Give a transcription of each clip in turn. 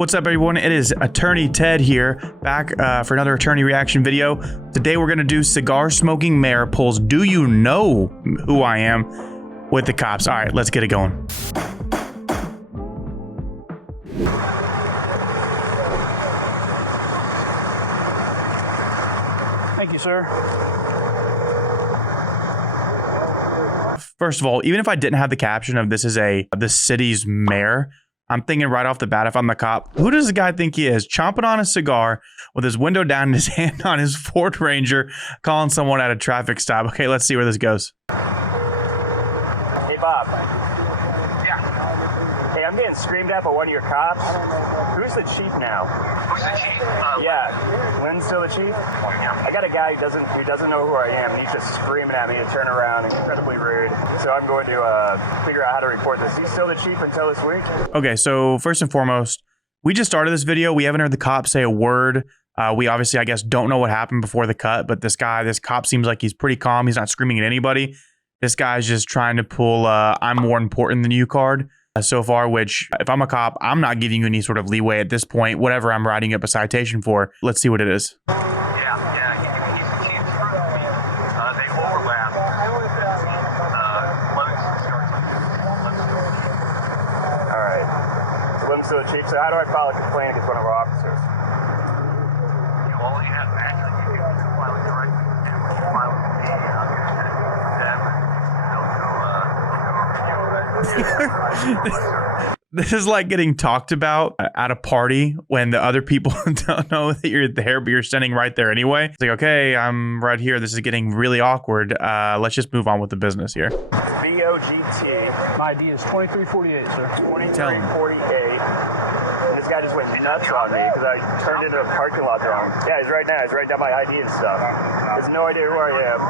What's up, everyone? It is Attorney Ted here, back for another attorney reaction video. Today we're gonna do cigar smoking mayor pulls "Do you know who I am?" with the cops. All right, let's get it going. Thank you, sir. First of all, even if I didn't have the caption of "this is the city's mayor," I'm thinking right off the bat, if I'm the cop, who does the guy think he is? Chomping on a cigar with his window down and his hand on his Ford Ranger, calling someone at a traffic stop. Okay, let's see where this goes. Hey, Bob. Yeah. Hey, I'm getting screamed at by one of your cops. Who's the chief now? Who's the chief? Yeah, Lynn's still the chief? Yeah. I got a guy who doesn't know who I am, and he's just screaming at me to turn around, incredibly rude. So I'm going to figure out how to report this. He's still the chief until this week? Okay, so first and foremost, we just started this video. We haven't heard the cop say a word. We obviously, I guess, don't know what happened before the cut, but this cop seems like he's pretty calm. He's not screaming at anybody. This guy's just trying to pull I'm more important than you card so far, which if I'm a cop, I'm not giving you any sort of leeway at this point, whatever I'm writing up a citation for. Let's see what it is. He's in front of me. They overlap. All right. So Lynn's still the chief. So how do I file a complaint against one of our officers? All you have actually you can file it directly and file it with me. This is like getting talked about at a party when the other people don't know that you're there, but you're standing right there anyway. It's like, okay, I'm right here. This is getting really awkward. Let's just move on with the business here. BOGT. My ID is 2348, sir. 2348. And this guy just went nuts on me because I turned into a parking lot wrong. Yeah, he's right now. He's writing down my ID and stuff. He has no idea who I am.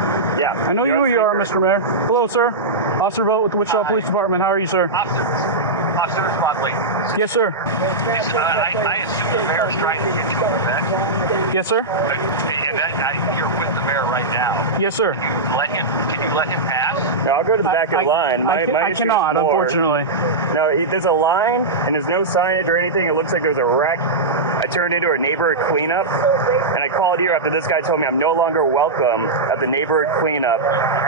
Yeah. I know who you are, Mr. Mayor. Hello, sir. Officer Vogt with the Wichita Police Department. How are you, sir? Officer Spotley. Yes, sir. I assume the mayor's trying to get you over that. Yes, sir. You're with the mayor right now. Yes, sir. Can you let him pass? No, I'll go to the back of the line. My I issue is cannot, more- unfortunately. No, there's a line, and there's no signage or anything. It looks like there's a wreck. I turned into a neighborhood cleanup, and I called you after this guy told me I'm no longer welcome at the neighborhood cleanup,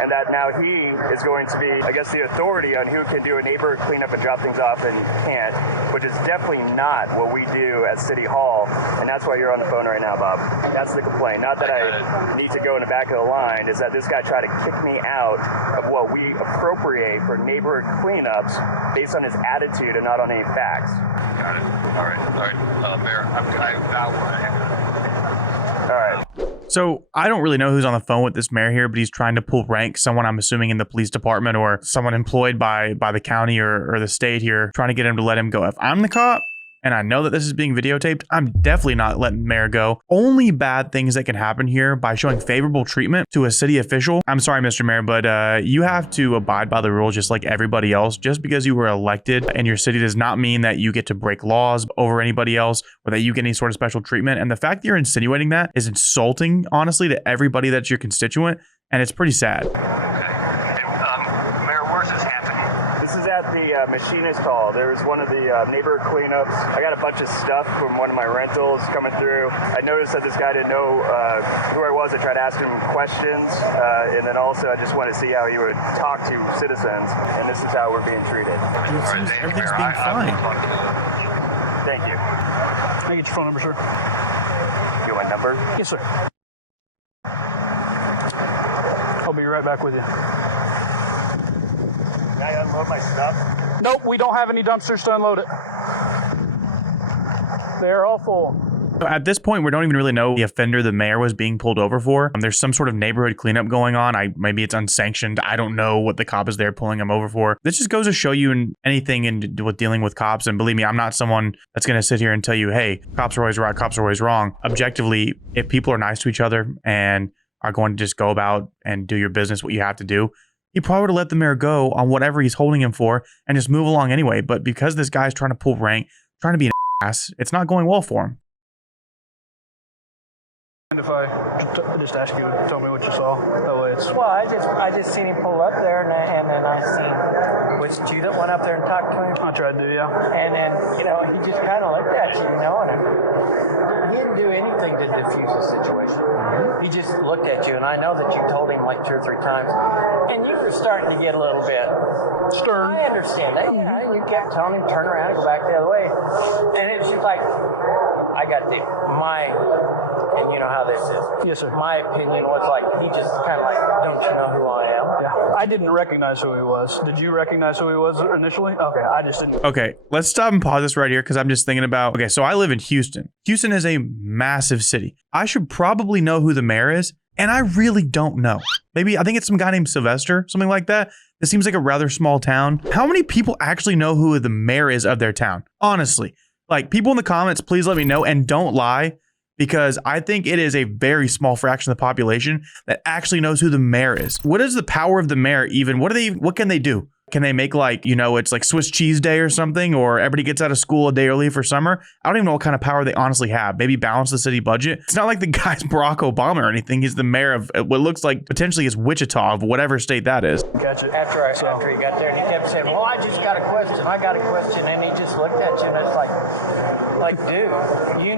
and that now he is going to be, I guess, the authority on who can do a neighborhood cleanup and drop things off and can't, which is definitely not what we do at City Hall, and that's why you're on the phone right now, Bob. That's the complaint. Not that I need to go in the back of the line, is that this guy tried to kick me out of what we appropriate for neighborhood cleanups based on his attitude and not on any facts. Got it. All right. Mayor, I vow All right. So I don't really know who's on the phone with this mayor here, but he's trying to pull rank, someone I'm assuming in the police department or someone employed by the county or the state here, trying to get him to let him go. If I'm the cop and I know that this is being videotaped, I'm definitely not letting mayor go. Only bad things that can happen here by showing favorable treatment to a city official. I'm sorry, Mr. Mayor, but you have to abide by the rules just like everybody else. Just because you were elected in your city does not mean that you get to break laws over anybody else or that you get any sort of special treatment. And the fact that you're insinuating that is insulting, honestly, to everybody that's your constituent. And it's pretty sad. Mayor, where's this happening? This is at the machinist hall. There's one of the neighborhood cleanups. I got a bunch of stuff from one of my rentals coming through. I noticed that this guy didn't know who I was. I tried to ask him questions, and then also I just wanted to see how he would talk to citizens, and this is how we're being treated. It seems everything's being fine. Thank you. Can I get your phone number, sir? You want my number? Yes, sir. I'll be right back with you. Can I unload my stuff? Nope, we don't have any dumpsters to unload it. They're all full. At this point, we don't even really know the offender the mayor was being pulled over for. There's some sort of neighborhood cleanup going on. Maybe it's unsanctioned. I don't know what the cop is there pulling him over for. This just goes to show you in anything with dealing with cops. And believe me, I'm not someone that's going to sit here and tell you, hey, cops are always right, cops are always wrong. Objectively, if people are nice to each other and are going to just go about and do your business, what you have to do, he probably would have let the mayor go on whatever he's holding him for and just move along anyway. But because this guy's trying to pull rank, trying to be an ass, it's not going well for him. If I just ask you to tell me what you saw, that way it's... Well, I just seen him pull up there, and then I seen, was it you that went up there and talked to him? I tried to, yeah. And then, he just kind of looked at you, and he didn't do anything to diffuse the situation. He just looked at you, and I know that you told him like 2 or 3 times, and you were starting to get a little bit stern. I understand that, and you kept telling him turn around and go back the other way, and it's just like, I got and you know how this is. Yes, sir. My opinion was like, he just kind of like, don't you know who I am? Yeah. I didn't recognize who he was. Did you recognize who he was initially? Okay, I just didn't. Okay, let's stop and pause this right here because I'm just thinking about, okay, so I live in Houston. Houston is a massive city. I should probably know who the mayor is, and I really don't know. Maybe, I think it's some guy named Sylvester, something like that. It seems like a rather small town. How many people actually know who the mayor is of their town? Honestly, like people in the comments, please let me know and don't lie. Because I think it is a very small fraction of the population that actually knows who the mayor is. What is the power of the mayor even? What can they do? Can they make like, it's like Swiss cheese day or something, or everybody gets out of school a day early for summer? I don't even know what kind of power they honestly have. Maybe balance the city budget. It's not like the guy's Barack Obama or anything. He's the mayor of what looks like potentially is Wichita of whatever state that is. Catch it. After he got there, he kept saying, well, I just got a question. I got a question. And he just looked at you, and it's like, dude, you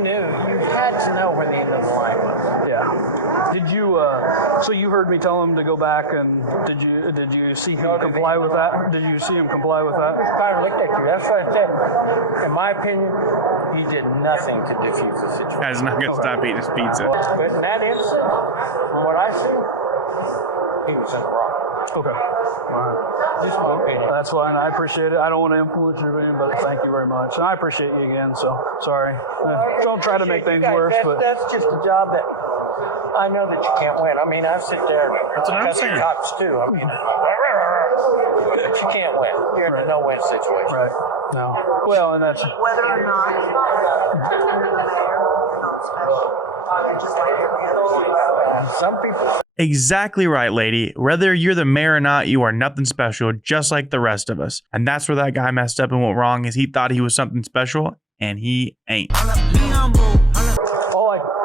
had to know where the end of the line was. Yeah. Did you, so you heard me tell him to go back, and did you see him comply with that? Did you see him comply with that? He just kind of looked at you. That's what I said. In my opinion, he did nothing to diffuse the situation. Guy's not going to stop eating his pizza. But in that instant, from what I see, he was in the wrong. Okay. All right. Just my opinion. That's fine. I appreciate it. I don't want to influence your opinion, but thank you very much. And I appreciate you again, so sorry. Don't try to make things worse, but... That's just a job that I know that you can't win. I mean, I sit there and That's what I'm cuss saying. cops too. I mean, but you can't win. You're in a no-win situation. Right. No. Well, and that's... Whether or not you're not special. You're just like every other Some people... Exactly right, lady. Whether you're the mayor or not, you are nothing special, just like the rest of us. And that's where that guy messed up and went wrong, is he thought he was something special, and he ain't.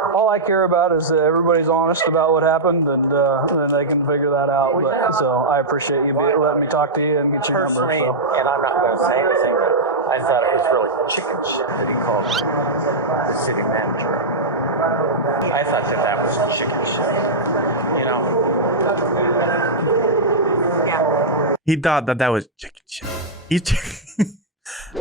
All I care about is that everybody's honest about what happened, and then they can figure that out. But, so I appreciate you letting me talk to you and get your number. Personally, So. and I'm not going to say anything, but I thought it was really chicken shit that he called the city manager. I thought that was chicken shit. He thought that was chicken shit.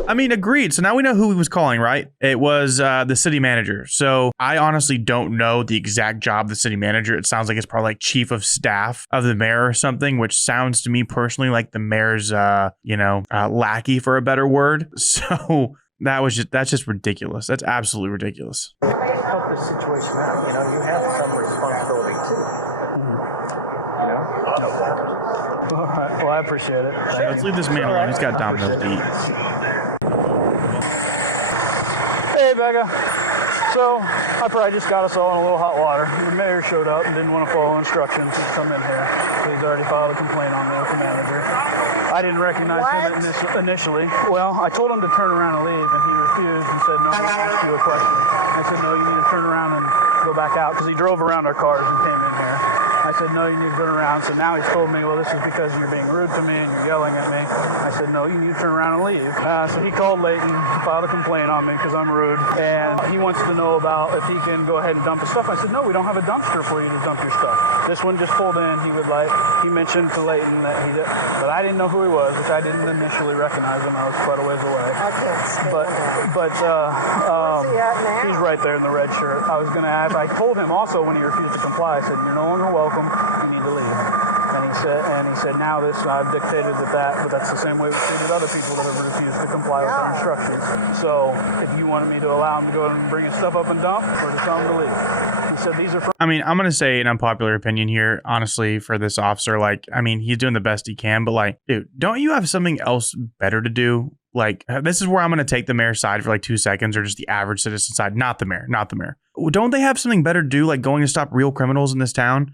I mean, agreed. So now we know who he was calling, right? It was the city manager. So I honestly don't know the exact job of the city manager. It sounds like it's probably like chief of staff of the mayor or something, which sounds to me personally like the mayor's, lackey, for a better word. So that's just ridiculous. That's absolutely ridiculous. Help this situation out. You have some responsibility too. All right. Well, I appreciate it. Let's leave this man alone. He's got Domino's to eat. Hey, Becca. So, I probably just got us all in a little hot water. The mayor showed up and didn't want to follow instructions to come in here. So he's already filed a complaint on there with the manager. I didn't recognize him initially. Well, I told him to turn around and leave, and he refused and said, no, I'm going to ask you a question. I said, no, you need to turn around and go back out, because he drove around our cars and came in here. I said, no, you need to turn around. So now he's told me, well, this is because you're being rude to me and you're yelling at me. I said, no, you need to turn around and leave. So he called Leighton, filed a complaint on me because I'm rude. And he wants to know about if he can go ahead and dump his stuff. I said, no, we don't have a dumpster for you to dump your stuff. This one just pulled in. He mentioned to Leighton that but I didn't know who he was, which I didn't initially recognize him. I was quite a ways away. But he's right there in the red shirt. I was going to ask, I told him also when he refused to comply, I said, you're no longer welcome. You need to leave. And he said, now I've dictated but that's the same way we treated other people that have refused to comply with our instructions. So if you wanted me to allow him to go and bring his stuff up and dump, or to tell him to leave. He said, these are from... I mean, I'm going to say an unpopular opinion here, honestly, for this officer. He's doing the best he can, but dude, don't you have something else better to do? This is where I'm going to take the mayor's side for 2 seconds, or just the average citizen side, not the mayor. Don't they have something better to do, like going to stop real criminals in this town?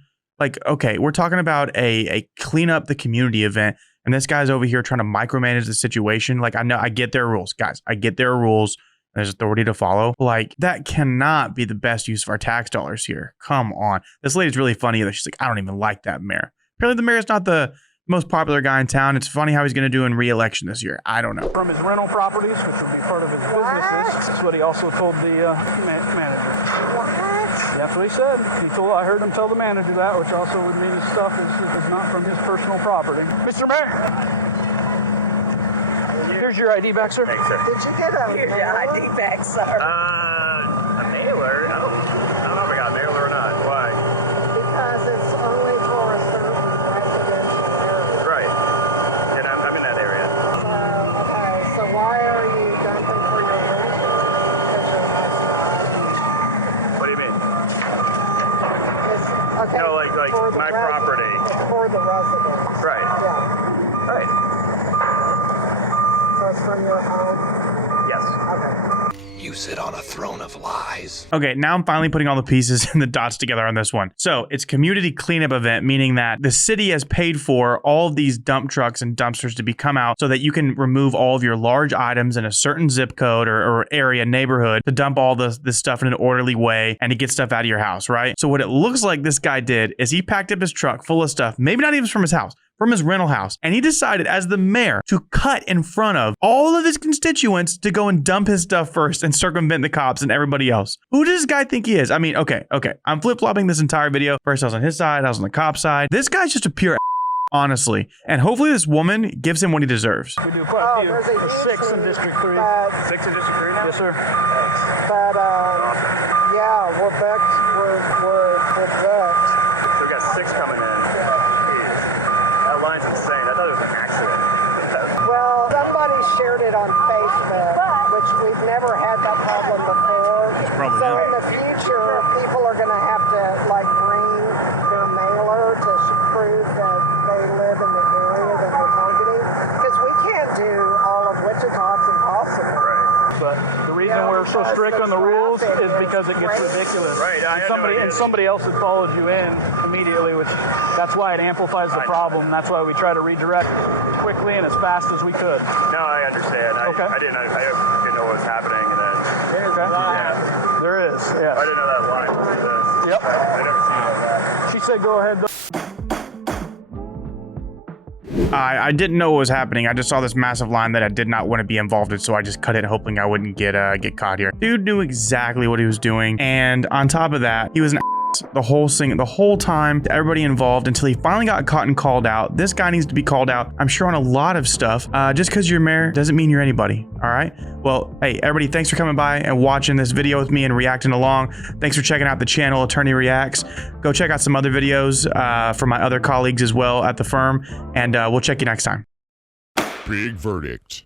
Okay, we're talking about a clean up the community event, and this guy's over here trying to micromanage the situation. I get their rules, guys. I get their rules. there's authority to follow. Like, that cannot be the best use of our tax dollars here. Come on. This lady's really funny that she's like, I don't even like that mayor. Apparently the mayor's not the most popular guy in town. It's funny how he's going to do in re-election this year. I don't know. From his rental properties, which would be part of his businesses. That's what he also told the manager. What? Yeah, that's what he said. I heard him tell the manager that, which also would mean his stuff is not from his personal property. Mr. Mayor, here's your ID back, sir. Thanks, sir. Did you get a Here's your ID back, sir. A mailer? I don't know if I got a mailer or not. Why? Because it's only for a certain residential area. Right. And I'm in that area. Okay, so why are you dumping for your renters? Because you're not. What do you mean? Okay, No, like for the my property. It's for the residents. Right. Yeah. Right. So it's from your home? Yes. Okay. You sit on a throne of lies. Okay, now I'm finally putting all the pieces and the dots together on this one. So it's community cleanup event, meaning that the city has paid for all of these dump trucks and dumpsters to be come out so that you can remove all of your large items in a certain zip code or area, neighborhood, to dump all this stuff in an orderly way and to get stuff out of your house, right? So what it looks like this guy did is he packed up his truck full of stuff, maybe not even from his house, from his rental house. And he decided as the mayor to cut in front of all of his constituents to go and dump his stuff first and circumvent the cops and everybody else. Who does this guy think he is? I mean, okay. I'm flip-flopping this entire video. First I was on his side, I was on the cop side. This guy's just a pure honestly. And hopefully this woman gives him what he deserves. We do quite a few. there's a There's 6 in District 3. 6 in District 3 now? Yes, sir. But, yeah, we're booked. We're booked. So we got 6 coming in. Jeez. That line's insane. I thought it was an accident. Well, somebody shared it on Facebook, which we've never had that problem before. probably So not. in the future, people are going to have to like bring their mailer to prove that they live in the area that we're targeting, because we can't do all of Wichita. It's impossible. But the reason we're so strict on the rules is because it gets ridiculous. Right, I had no idea. And somebody else had followed you in immediately, which that's why it amplifies the problem. That's why we try to redirect quickly and as fast as we could. No, I understand. Okay. I didn't know what was happening. And then, Okay. yeah. There is, yes. I didn't know that line was this. Yep. I never seen it like that. She said go ahead. I didn't know what was happening. I just saw this massive line that I did not want to be involved in, so I just cut it hoping I wouldn't get caught here. Dude knew exactly what he was doing, and on top of that, he was an the whole time to everybody involved until he finally got caught and called out. This guy needs to be called out, I'm sure, on a lot of stuff. Just because you're mayor doesn't mean you're anybody. All right. Well, hey, everybody, thanks for coming by and watching this video with me and reacting along. Thanks for checking out the channel Attorney Reacts. Go check out some other videos from my other colleagues as well at the firm, and we'll check you next time. Big verdict.